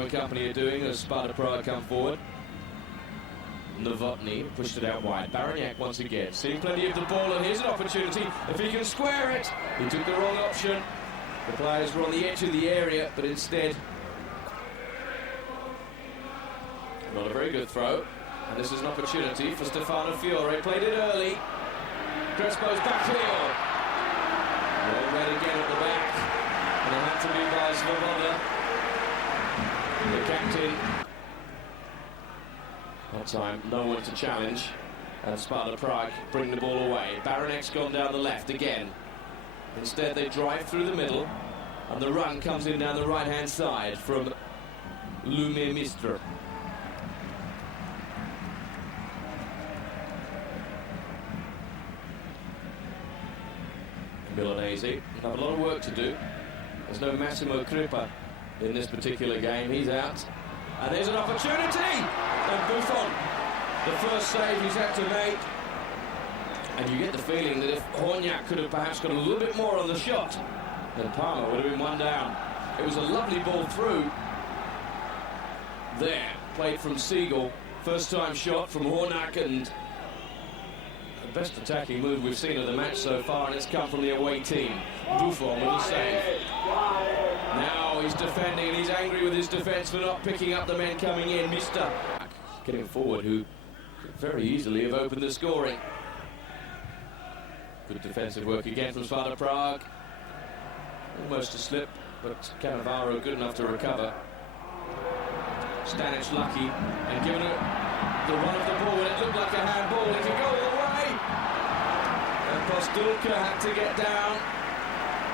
and company are doing as Sparta Prague come forward. Novotny pushed it out wide. Baroniak once again, seeing plenty of the ball, and here's an opportunity if he can square it. He took the wrong option. The players were on the edge of the area, but instead not a very good throw. And this is an opportunity for Stefano Fiore. Played it early. Crespo's backheel. Well read again at the back. And it had to be by Svoboda, the captain. That time, no one to challenge. And Sparta Prague bring the ball away. Baronek's gone down the left again. Instead, they drive through the middle. And the run comes in down the right-hand side from Lume Mistra. Milanese have a lot of work to do. There's no Massimo Crippa in this particular game. He's out. And there's an opportunity! And Buffon, the first save he's had to make. And you get the feeling that if Horniak could have perhaps got a little bit more on the shot, then Parma would have been one down. It was a lovely ball through. There, played from Siegel. First time shot from Horniak, and the best attacking move we've seen of the match so far, and it's come from the away team. Buffon with a save. Now he's defending, and he's angry with his defence for not picking up the men coming in. Mr. getting forward, who could very easily have opened the scoring. Good defensive work again from Sparta Prague. Almost a slip, but Cannavaro good enough to recover. Stanic lucky, and given it the run of the ball, and it looked like a handball. It could go all the way. And Postulka had to get down.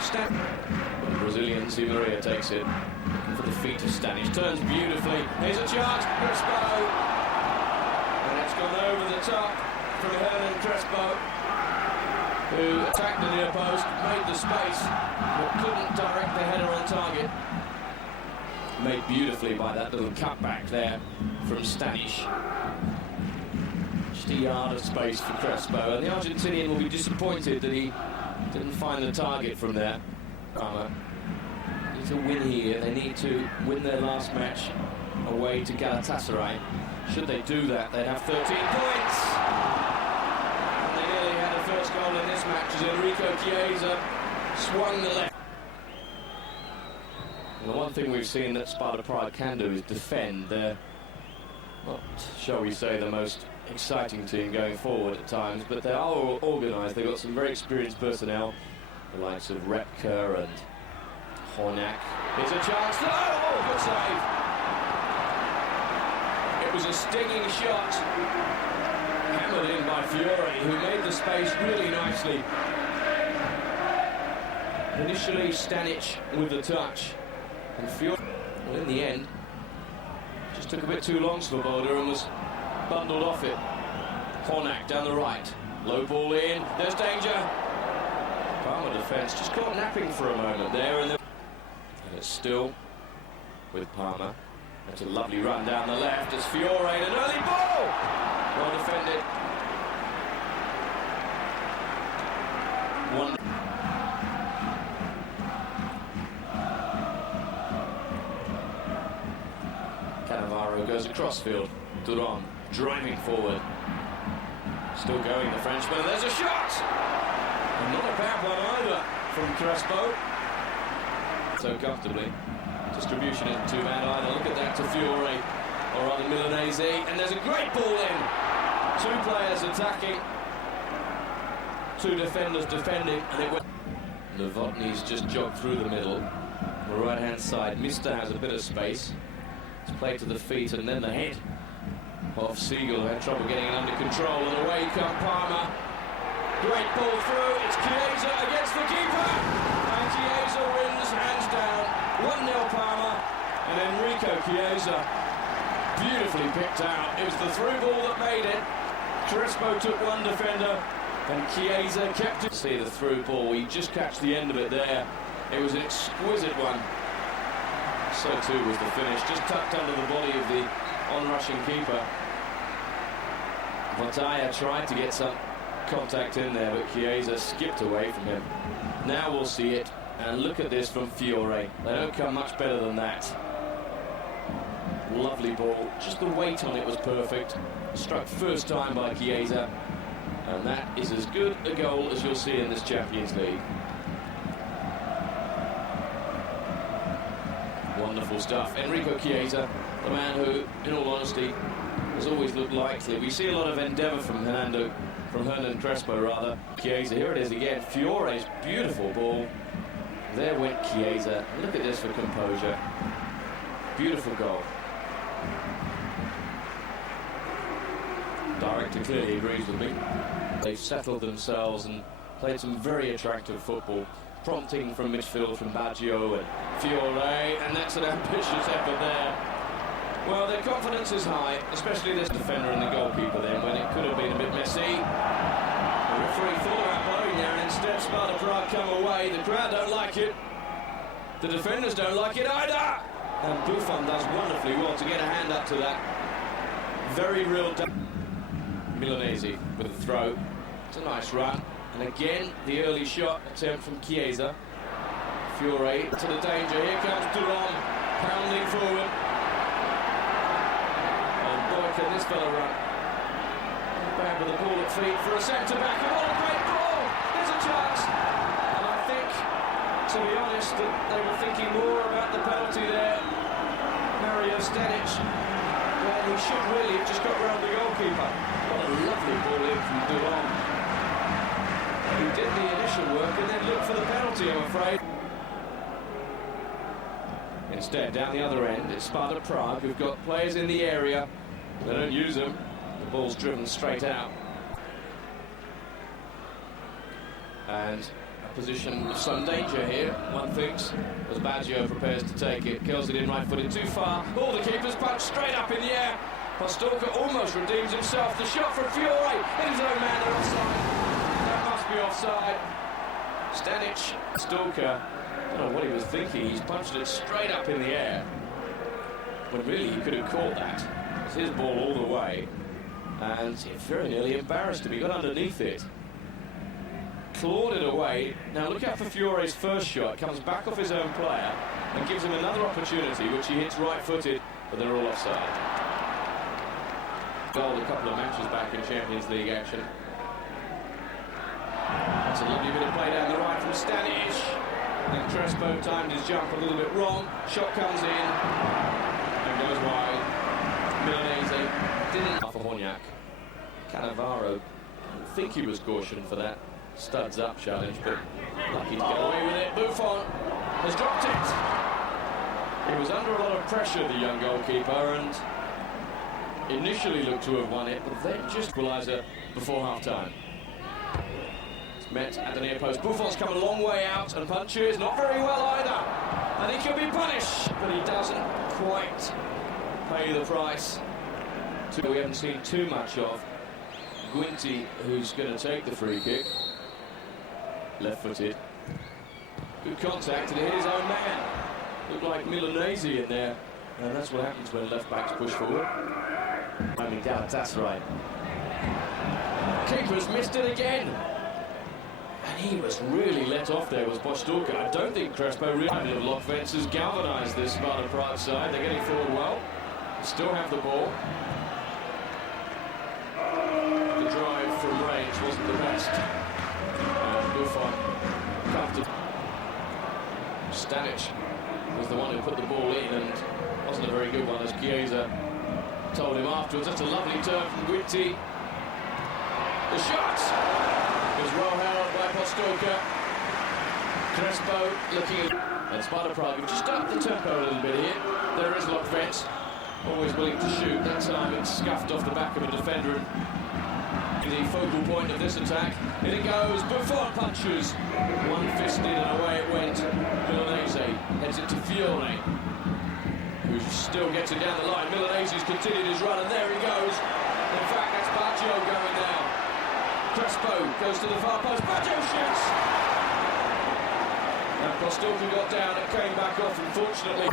The Brazilian Simaria takes it. Looking for the feet of Stanic. Turns beautifully. Here's a chance. Crespo. And it's gone over the top from Hernan Crespo, who attacked the near post, made the space, but couldn't direct the header on target. Made beautifully by that little cutback there from Stanic. Just a yard of space for Crespo, and the Argentinian will be disappointed that he didn't find the target from there. Parma need to win here. They need to win their last match away to Galatasaray. Should they do that, they'd have 13 points. And they nearly had a first goal in this match as Enrico Chiesa swung the left. And the one thing we've seen that Sparta Prague can do is defend. They're not, shall we say, the most exciting team going forward at times, but they are organised. They've got some very experienced personnel, the likes of Repka and Horniak. Here's a chance. Oh, good save. It was a stinging shot, hammered in by Fiore, who made the space really nicely. Initially, Stanic with the touch, and Fiore, well, in the end, just took a bit too long, Svoboda, and was bundled off it. Horniak down the right, low ball in, there's danger. Parma defence just caught napping for a moment there, and it's still with Parma. That's a lovely run down the left. It's Fiore and an early ball! Well defended. One. Cannavaro goes across field. Duran driving forward. Still going, the Frenchman. There's a shot! And not a bad one either from Crespo. So comfortably. Distribution isn't too bad either. Look at that to Fiore, or rather Milanese, and there's a great ball in. Two players attacking, two defenders defending, and it went. Novotny's just jogged through the middle. On the right-hand side, Mista has a bit of space. It's played to the feet and then the head of Siegel, who had trouble getting it under control, and away come Parma. Great ball through, it's Chiesa against the keeper, and Chiesa wins hands down. 1-0 Parma, and Enrico Chiesa beautifully picked out. It was the through ball that made it. Crespo took one defender, and Chiesa kept it. See the through ball, he just catch the end of it there. It was an exquisite one. So too was the finish, just tucked under the body of the on-rushing keeper. Mataya tried to get some contact in there, but Chiesa skipped away from him. Now we'll see it. And look at this from Fiore. They don't come much better than that. Lovely ball, just the weight on it was perfect. Struck first time by Chiesa, and that is as good a goal as you'll see in this Champions League. Wonderful stuff. Enrico Chiesa, the man who, in all honesty, has always looked likely. We see a lot of endeavour from Hernan Crespo rather. Chiesa, here it is again. Fiore's beautiful ball. There went Chiesa. Look at this for composure. Beautiful goal. Director clearly agrees with me. They've settled themselves and played some very attractive football. Prompting from midfield from Baggio and Fiore, and that's an ambitious effort there. Well, their confidence is high, especially this defender and the goalkeeper then, when it could have been a bit messy. The referee thought about blowing there, and instead Sparta Prague come away. The crowd don't like it. The defenders don't like it either. And Buffon does wonderfully well to get a hand up to that. Very real. Milanese with the throw. It's a nice run. And again, the early shot attempt from Chiesa. Fiore to the danger. Here comes Duran, pounding forward. And boy, can this fella run. Back with the ball at feet for a centre-back. And what a great ball! There's a chance. And I think, to be honest, that they were thinking more about the penalty there. Mario Stanic. Well, he should really have just got round the goalkeeper. What a lovely ball in from Duran. Who did the initial work and then looked for the penalty, I'm afraid. Instead, down the other end, it's Sparta Prague, who've got players in the area. They don't use them. The ball's driven straight out. And a position of some danger here, one thinks, as Baggio prepares to take it. Curls it in right-footed too far. All the keepers punch straight up in the air. Pastorka almost redeems himself. The shot from Fiore. In his own man, they're offside. Be offside. Stanic, Stalker, I don't know what he was thinking. He's punched it straight up in the air. But really, he could have caught that. It's his ball all the way. And he very nearly embarrassed him. He got underneath it. Clawed it away. Now look out for Fiore's first shot. Comes back off his own player and gives him another opportunity, which he hits right-footed, but they're all offside. Goal a couple of matches back in Champions League action. That's a lovely bit of play down the right from Stanic. And Crespo timed his jump a little bit wrong. Shot comes in and goes wide. Milanese didn't for Horniak. Cannavaro, I think he was cautioned for that studs up challenge, but lucky to get away with it. Buffon has dropped it. He was under a lot of pressure, the young goalkeeper, and initially looked to have won it, but then just equaliser before half-time. Met at the near post. Buffon's come a long way out and punches not very well either. I think he'll be punished, but he doesn't quite pay the price. We haven't seen too much of Guinti, who's going to take the free kick. Left-footed. Good contact, and it hit his own man. Looked like Milanese in there, and that's what happens when left-backs push forward. I mean, that's right. Keeper's missed it again. And he was really let off there, was Pastorka. I don't think Crespo really... The lock fence has galvanised this Sparta Prague side. They're getting forward well. Still have the ball. The drive from range wasn't the best. And Buffon comfortable. Stanic was the one who put the ball in, and wasn't a very good one, as Chiesa told him afterwards. That's a lovely turn from Guinti. The shot was well held by Pastorka. Crespo looking at... And Sparta Prague have just upped the tempo a little bit here. There is lock fence. Always willing to shoot. That time it's scuffed off the back of a defender. The focal point of this attack. In it goes. Buffon punches. One-fisted and away it went. Milanese heads it to Fiore, who still gets it down the line. Milanese's continued his run, and there he goes. In fact, that's Baggio going now. Crespo goes to the far post. Baggio shoots. And Pastorka got down. It came back off, unfortunately.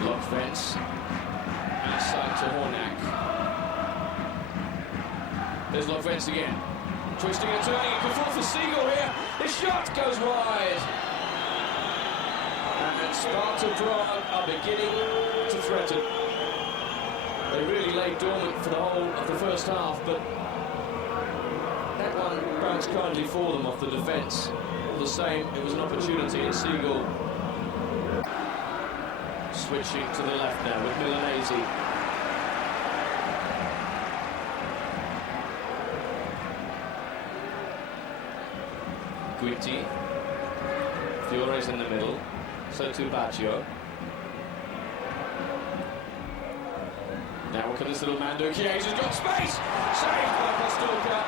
Block fence. Outside to Horniak. There's lock fence again. Twisting and turning. It could fall for Siegel here. His shot goes wide. And Sparta Prague are beginning to threaten. They really lay dormant for the whole of the first half, but that one bounced kindly for them off the defence. All the same, it was an opportunity, and Seagull switching to the left now with Milanese. Guitti. Fiore's in the middle. So to Baggio. Now what can this little man do? Chiesa's got space! Saved by Posturka.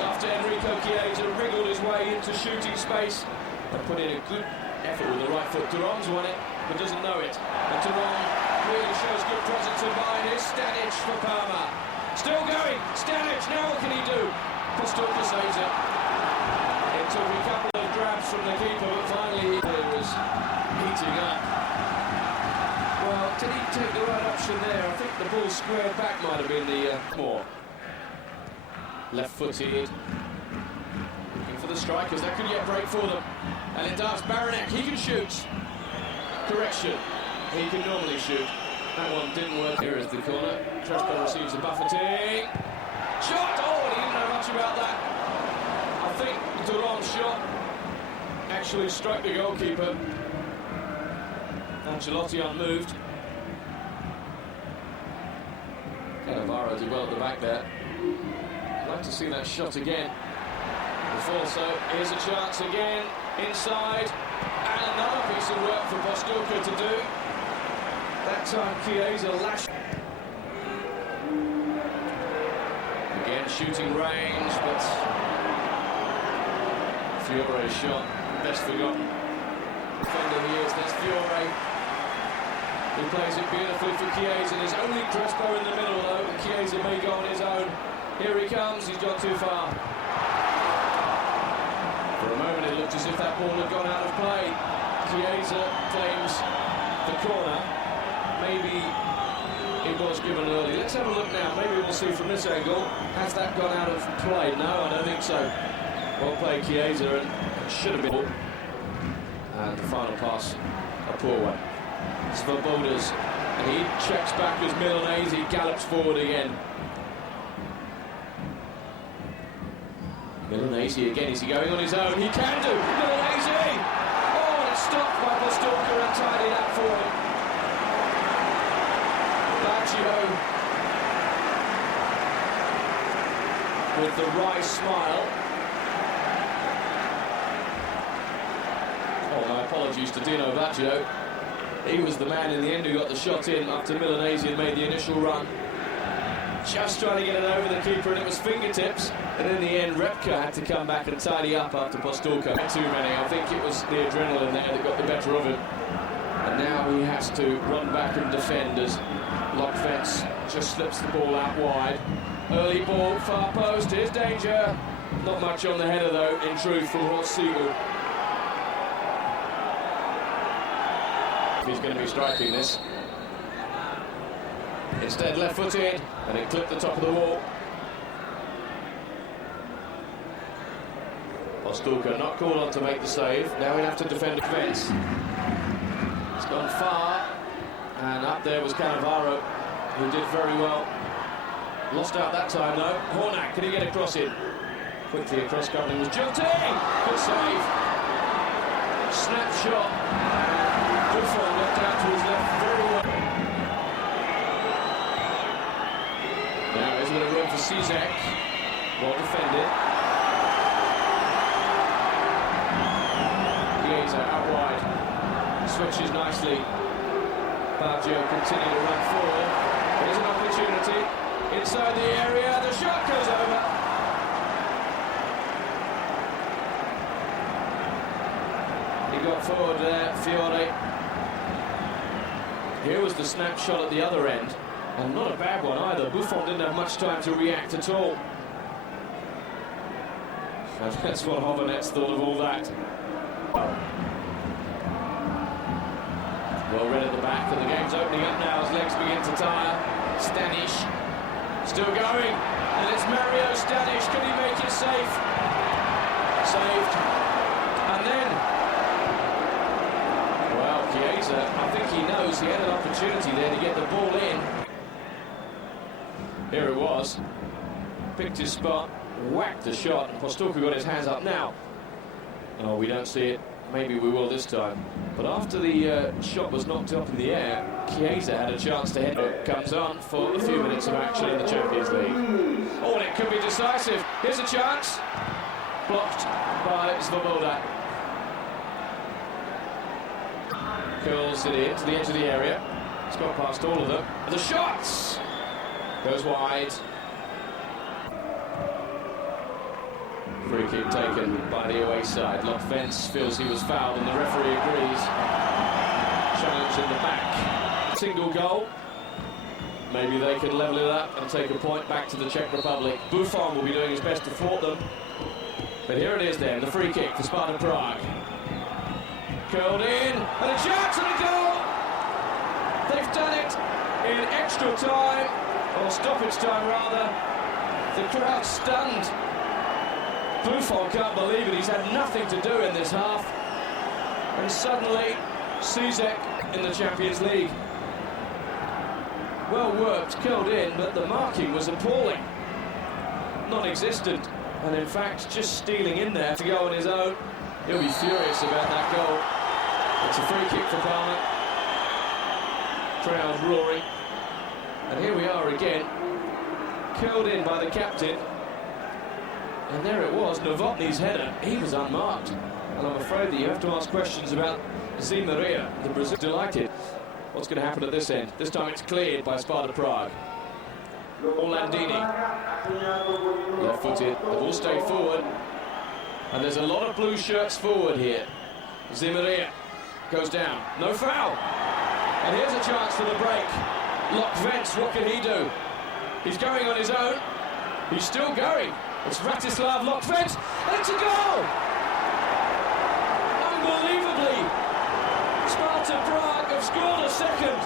After Enrico Chiesa wriggled his way into shooting space and put in a good effort with the right foot. Thuram's won it, but doesn't know it. And Thuram really shows good presence of mind. Here's Stanic for Parma. Still going. Stanic, now what can he do? Posturka saves it. It took a couple of grabs from the keeper, but finally he was heating up. Well, did he take the right option there? I think the ball squared back might have been the more. Left-footed. Looking for the strikers. That could yet break for them. And it does. Baranek, he can shoot. Correction. He can normally shoot. That one didn't work. Here is the corner. Trespo receives a buffeting. Shot! Oh, he didn't know much about that. I think Thuram's shot actually struck the goalkeeper. Ancelotti unmoved. Cannavaro did well at the back there. I'd like to see that shot again. Before so, here's a chance again, inside, and another piece of work for Posturka to do. That time Chiesa lashed. Again, shooting range, but Fiore's shot, best forgotten. Defender he is, there's Fiore. He plays it beautifully for Chiesa. There's only Crespo in the middle though, and Chiesa may go on his own. Here he comes, he's gone too far. For a moment it looked as if that ball had gone out of play. Chiesa claims the corner. Maybe it was given early. Let's have a look now, maybe we'll see from this angle. Has that gone out of play? No, I don't think so. Well played Chiesa, and it should have been. And the final pass, a poor one. Svoboda's, and he checks back as Milanese gallops forward again. Milanese again, is he going on his own? He can do! Milanese! Oh, and it's stopped by Posturka and tidied up for him. Baggio with the wry smile. Oh, my apologies to Dino Baggio. He was the man in the end who got the shot in after Milanese had made the initial run. Just trying to get it over the keeper, and it was fingertips. And in the end, Repka had to come back and tidy up after Posturka. Too many. I think it was the adrenaline there that got the better of him. And now he has to run back and defend as Lockfence just slips the ball out wide. Early ball, far post, here's danger. Not much on the header though, in truth, for Horst Siegel. He's going to be striking this. Instead left-footed, and it clipped the top of the wall. Posturka not called on to make the save. Now he'll have to defend a fence. It's gone far, and up there was Cannavaro, who did very well. Lost out that time though. Hornak, can he get across it? Quickly across company was Jotting! Good save. Snapshot. Buffon left out to his left very well. Now there's a bit of room for Cizek. Well defended. Chiesa out wide. Switches nicely. Baggio continue to run forward. There's an opportunity. Inside the area, the shot goes over. He got forward there, Fiore. Here was the snapshot at the other end, and not a bad one either. Buffon didn't have much time to react at all. And that's what Hovernet's thought of all that. Well read at the back, and the game's opening up now as legs begin to tire. Stanic still going, and it's Mario Stanic. Can he make it safe? Saved. I think he knows he had an opportunity there to get the ball in. Here it was. Picked his spot, whacked the shot, and Postulka got his hands up now. Oh, we don't see it. Maybe we will this time. But after the shot was knocked up in the air, Chiesa had a chance to head it. Comes on for a few minutes of action in the Champions League. Oh, and it could be decisive. Here's a chance. Blocked by Svoboda. Curls it in to the edge of the area. It's got past all of them. And the shots! Goes wide. Free kick taken by the away side. Lokvens feels he was fouled and the referee agrees. Challenge in the back. Single goal. Maybe they can level it up and take a point back to the Czech Republic. Buffon will be doing his best to thwart them. But here it is then, the free kick for Sparta Prague. Curled in, and a chance and a goal! They've done it in extra time, or stoppage time rather. The crowd stunned. Buffon can't believe it, he's had nothing to do in this half. And suddenly, Cizek in the Champions League. Well worked, curled in, but the marking was appalling. Non-existent, and in fact, just stealing in there to go on his own. He'll be furious about that goal. It's a free kick for Parma. Crowd roaring. And here we are again. Curled in by the captain. And there it was, Novotny's header. He was unmarked. And I'm afraid that you have to ask questions about Zimaria, the Brazil. Delighted. What's going to happen at this end? This time it's cleared by Sparta Prague. Orlandini. Left-footed. The ball stayed forward. And there's a lot of blue shirts forward here. Zimaria goes down. No foul. And here's a chance for the break. Lokvens, what can he do? He's going on his own. He's still going. It's Vratislav Lokvens, and it's a goal! Unbelievably, Sparta Prague have scored a second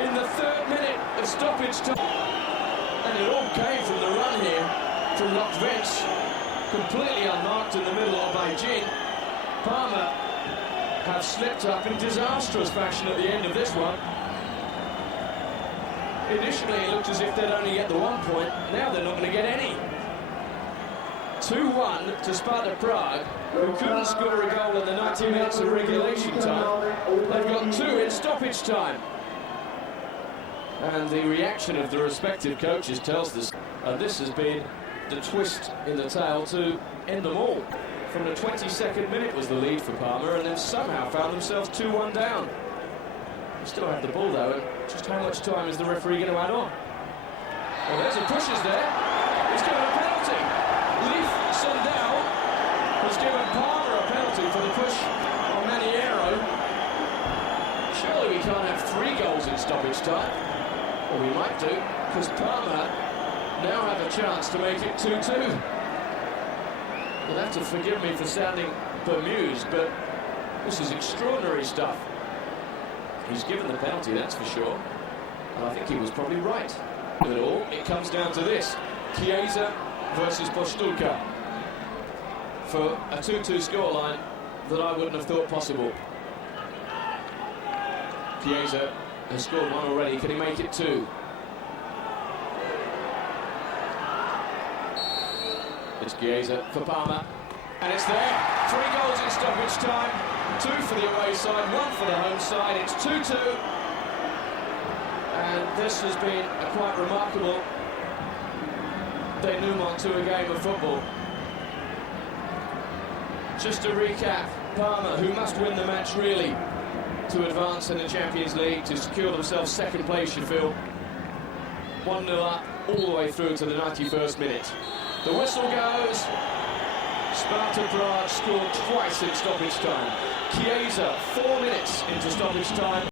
in the 3rd minute of stoppage time. And it all came from the run here from Lokvens, completely unmarked in the middle of Beijing. Parma have slipped up in disastrous fashion at the end of this one. Initially it looked as if they'd only get the 1 point, now they're not going to get any. 2-1 to Sparta Prague, who couldn't score a goal in the 90 minutes of regulation time. They've got 2 in stoppage time. And the reaction of the respective coaches tells us, and this has been the twist in the tale to end them all. From the 22nd minute was the lead for Parma, and they've somehow found themselves 2-1 down. They still have the ball though, and just how much time is the referee going to add on? Well, there's a pushes there. He's given a penalty. Leif Sundell has given Parma a penalty for the push on Maniero. Surely we can't have 3 goals in stoppage time. Well, we might do, because Parma now have a chance to make it 2-2. You'll have to forgive me for sounding bemused, but this is extraordinary stuff. He's given the penalty, that's for sure. And I think he was probably right. Of it all, it comes down to this. Chiesa versus Postulka. For a 2-2 scoreline that I wouldn't have thought possible. Chiesa has scored 1 already. Can he make it 2? It's Chiesa for Parma. And it's there. 3 goals in stoppage time. 2 for the away side, 1 for the home side. It's 2-2. And this has been a quite remarkable denouement to a game of football. Just to recap, Parma, who must win the match really to advance in the Champions League, to secure themselves 2nd place, you feel. 1-0 up all the way through to the 91st minute. The whistle goes. Sparta Prague scored twice in stoppage time. Chiesa 4 minutes into stoppage time.